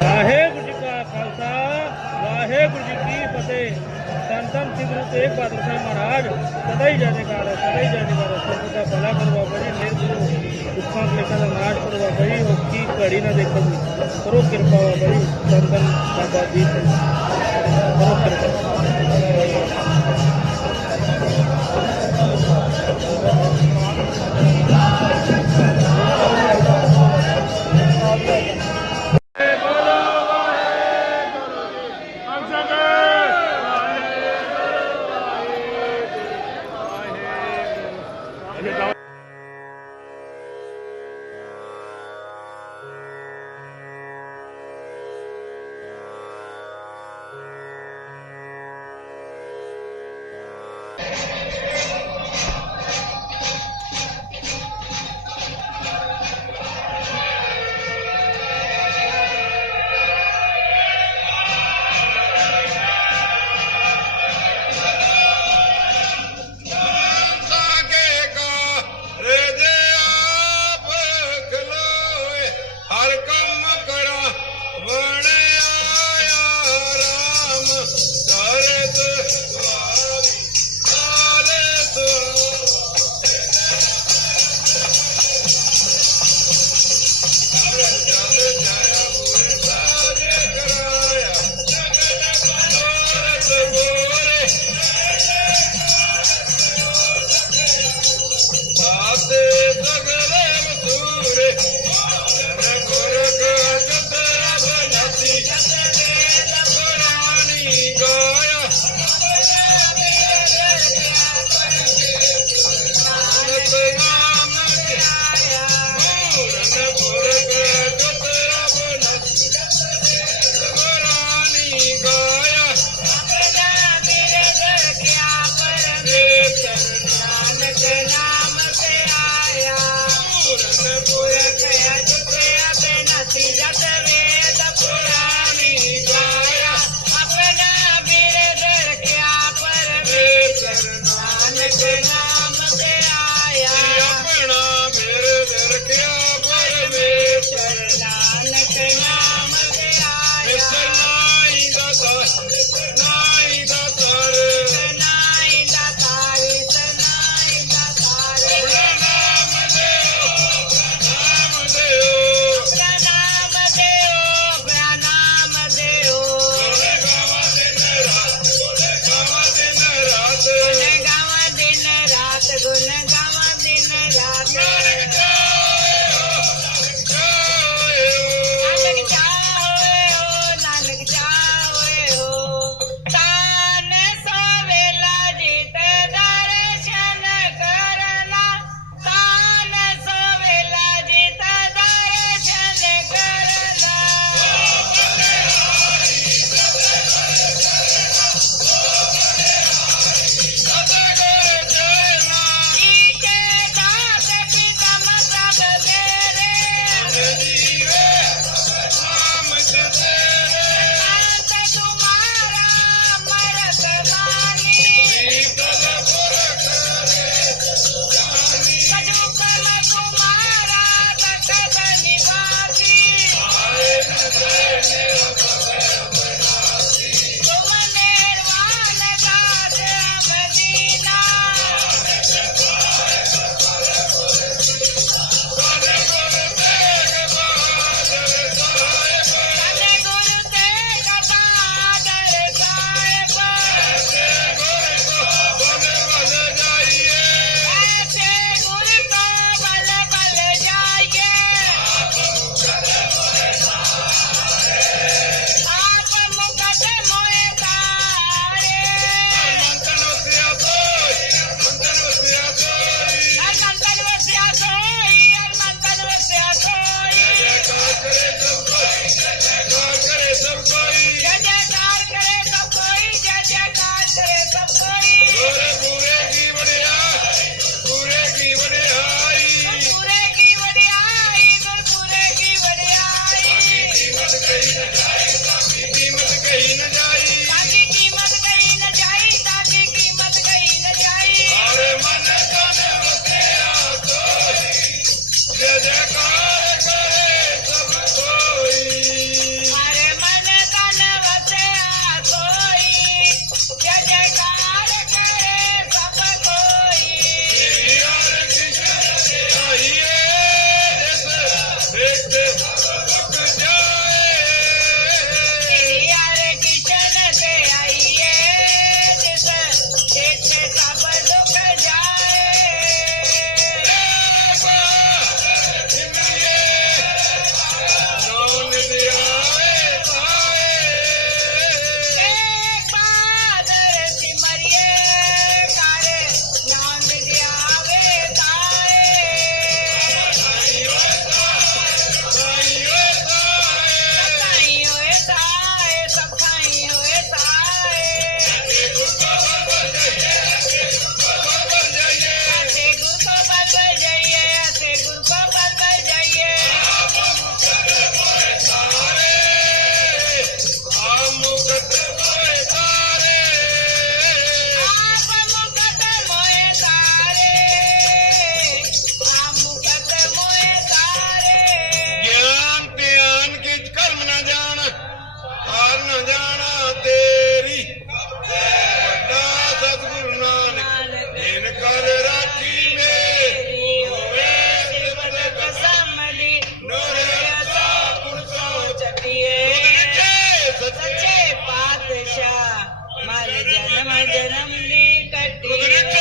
वाहेगुरु जी का खालसा, वाहेगुरु जी की फतेह। धन धन सिंह गुरु तेग बहादुर साहब महाराज। सदाई जाने का सदाई जाने का सब का भला करो बाबा जी मेरे गुरु दुखा कलेखा का नाश करो बाबा जी उसकी घड़ी ना देखो जी करो कृपा बाबा जी तन धन बाबा जी करो कृपा। जन्म निकटे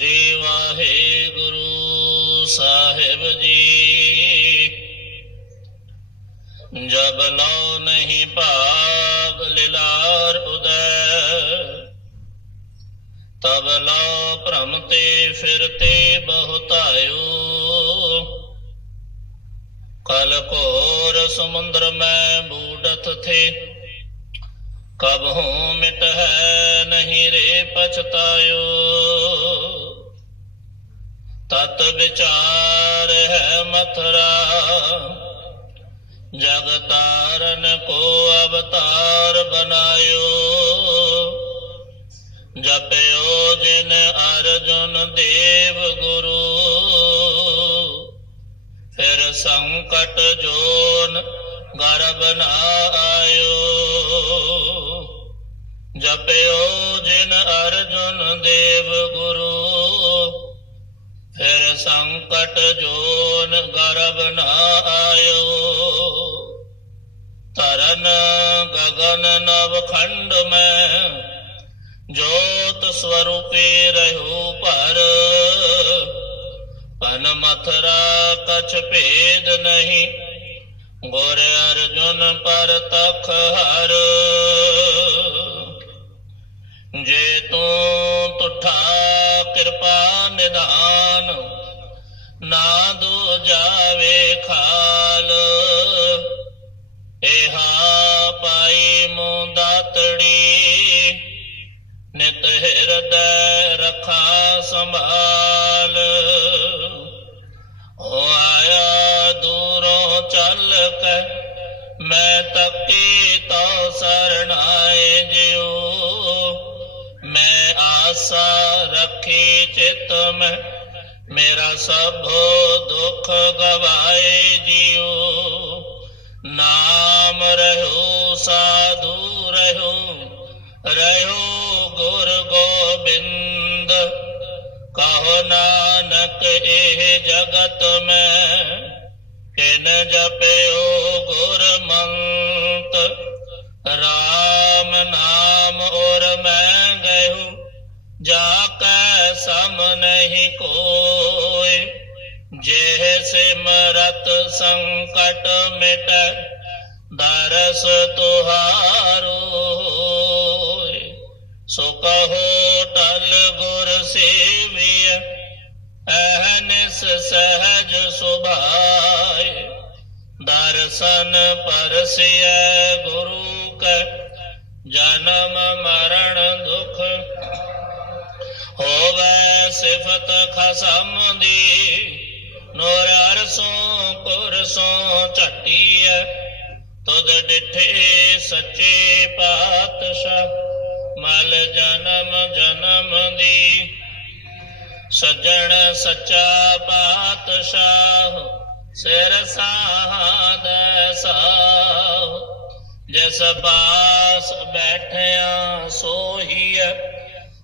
ਸ੍ਰੀ ਵਾਹਿਗੁਰੂ ਸਾਹਿਬ ਜੀ। ਜਬ ਲਉ ਨਹੀਂ ਭਾਗ ਲਿਲਾਰ ਉਦੈ, ਤਬ ਲਉ ਭ੍ਰਮ ਤੇ ਫਿਰਤੇ ਬਹੁਤਾਇਓ। ਕਲ ਕੋਰ ਸਮੁੰਦਰ ਮੈਂ ਬੂਡਤ ਥੇ, ਕਬ ਹੂੰ ਮਿਟ ਹੈ ਨਹੀਂ ਰੇ ਪਛਤਾਇਓ। ਤਤ ਵਿਚਾਰ ਹੈ ਮਥਰਾ ਜਗਤਾਰਨ ਕੋ ਅਵਤਾਰ ਬਨਾਇਓ ਜਪਿਓ ਜਿਨ ਅਰਜੁਨ ਦੇਵ ਗੁਰੂ, ਫਿਰ ਸੰਕਟ ਜੋਨ ਗਰਬ ਨਾ ਆਇਓ। ਜਪਿਓ ਜਿਨ ਅਰਜੁਨ ਦੇਵ ਗੁਰੂ ਫਿਰ ਸੰਕਟ ਜੋਨ ਗਰਬ ਨਾ ਆਇਓ। ਤਰਨ ਗਗਨ ਨਵ ਖੰਡ ਮੈਂ, ਜੋਤ ਸਵਰੂਪੇ ਰਹਿਓ ਪਰ ਪਨ ਮਥਰਾ ਕਛ ਭੇਦ ਨਹੀਂ, ਗੁਰ ਅਰਜੁਨ ਪਰ ਤਖ ਹਰ। ਜੇ ਤੂੰ ਤੁਠਾ ਕਿਰਪਾ ਨਿਧਾਨ ਨਾ ਦੋ ਜਾਵੇ ਖਾਲ ਇਹ तुम मेरा सब दुख गवाए जियो। नाम रहो, साधु रहो रहो गुर गोबिंद कहो नानक एह जगत में किन जपयो गुर मंत? राम नाम और मैं गयो जाके सम नहीं कोय जैसे मरत संकट मिट, दरस तुहारो। सो कहो, टल गुर सेविय सहज सुभाय। दर्शन पर गुरु क, जन्म मरण दुख होवे सिफत खसम दी नोर अरसों पुरसों झटी है तुद डिठे सच्चे पातशाह मल जन्म जन्म दी सजन सच्चा पातशाह सिर साद साह जिस पास बैठया सोही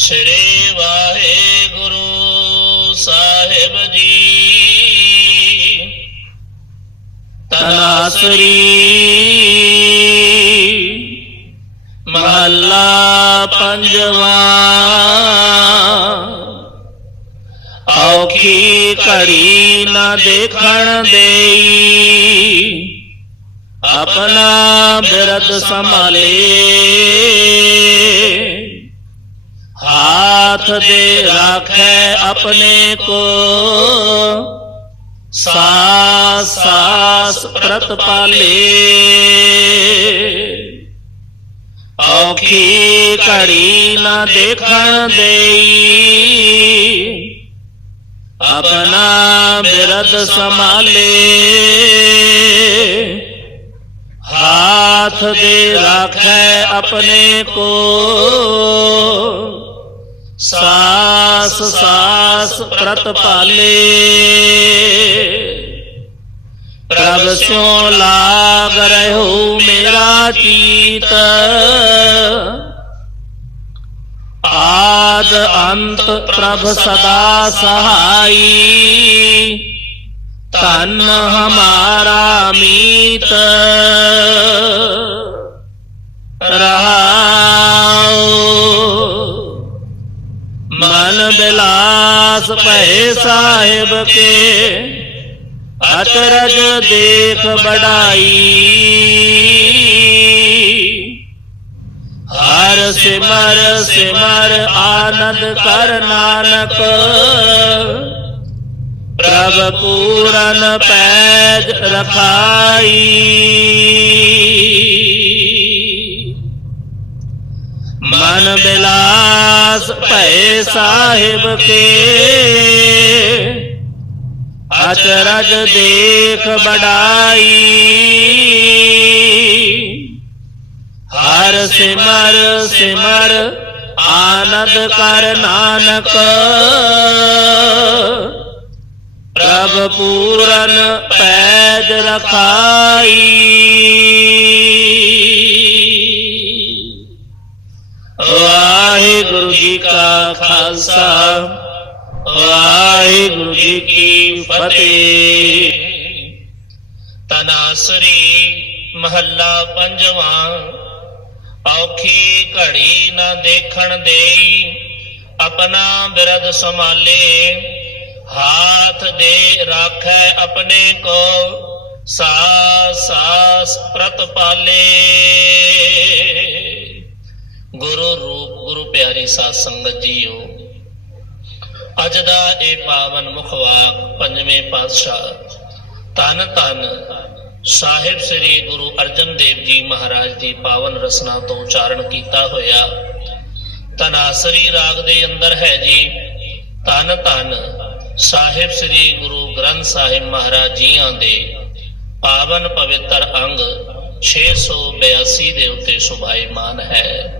श्री वाहे गुरु साहेब जी। तलासरी महला पंजवा। औखी करी न देखण दे अपना बिरद संभाले। साथ दे रखे अपने को। सास सास प्रत पाले। औखी कड़ी न देख दे अपना बिरद संभाले। हाथ दे रखे अपने को। सास सास प्रत पाले। प्रभ स्यो लाग रहो मेरा चीत आद अंत प्रभ सदा सहाई। तन हमारा मीत। रहा मन बिलास भय साहेब के। अचरज देख बड़ाई। हर सिमर सिमर आनंद कर नानक। प्रभ पूरन पैज रखाई। मन बिलास पै साहिब के। अचरज देख बड़ाई। हर सिमर सिमर आनंद कर नानक। प्रभ पूरन पैज रखाई। ਵਾਹਿਗੁਰੂ ਜੀ ਕਾ ਖਾਲਸਾ, ਵਾਹਿਗੁਰੂ ਜੀ ਕੀ ਫਤਿਹ। ਤਨਾਸਰੀ ਮਹੱਲਾ ਪੰਜਵਾਂ, ਔਖੀ ਘੜੀ ਨਾ ਦੇਖਣ ਦੇਈ, ਆਪਣਾ ਬਿਰਦ ਸੰਭਾਲੇ। ਹਾਥ ਦੇ ਰਾਖੈ ਆਪਣੇ ਕੋ ਸਾਸ ਸਾਸ ਪ੍ਰਤਪਾਲੇ। ਗੁਰੂ ਰੂਪ, ਗੁਰੂ ਪਿਆਰੀ ਸਾਧ ਸੰਗਤ ਜੀਓ। ਅੱਜ ਦਾ ਇਹ ਪਾਵਨ ਮੁਖਵਾਕ ਪੰਜਵੇਂ ਪਾਤਸ਼ਾਹ ਤਨ ਤਨ ਸਾਹਿਬ ਸ੍ਰੀ ਗੁਰੂ ਅਰਜਨ ਦੇਵ ਜੀ ਮਹਾਰਾਜ ਦੀ ਪਾਵਨ ਰਸਨਾ ਤੋਂ ਉਚਾਰਨ ਕੀਤਾ ਹੋਇਆ। ਤਨਾਸਰੀ ਰਾਗ ਦੇ ਅੰਦਰ ਹੈ ਜੀ ਤਨ ਤਨ ਸਾਹਿਬ ਸ੍ਰੀ ਗੁਰੂ ਗ੍ਰੰਥ ਸਾਹਿਬ ਮਹਾਰਾਜ ਜੀਆਂ ਦੇ ਪਾਵਨ ਪਵਿੱਤਰ ਅੰਗ 682 ਦੇ ਉੱਤੇ ਸੁਭਾਈਮਾਨ ਹੈ।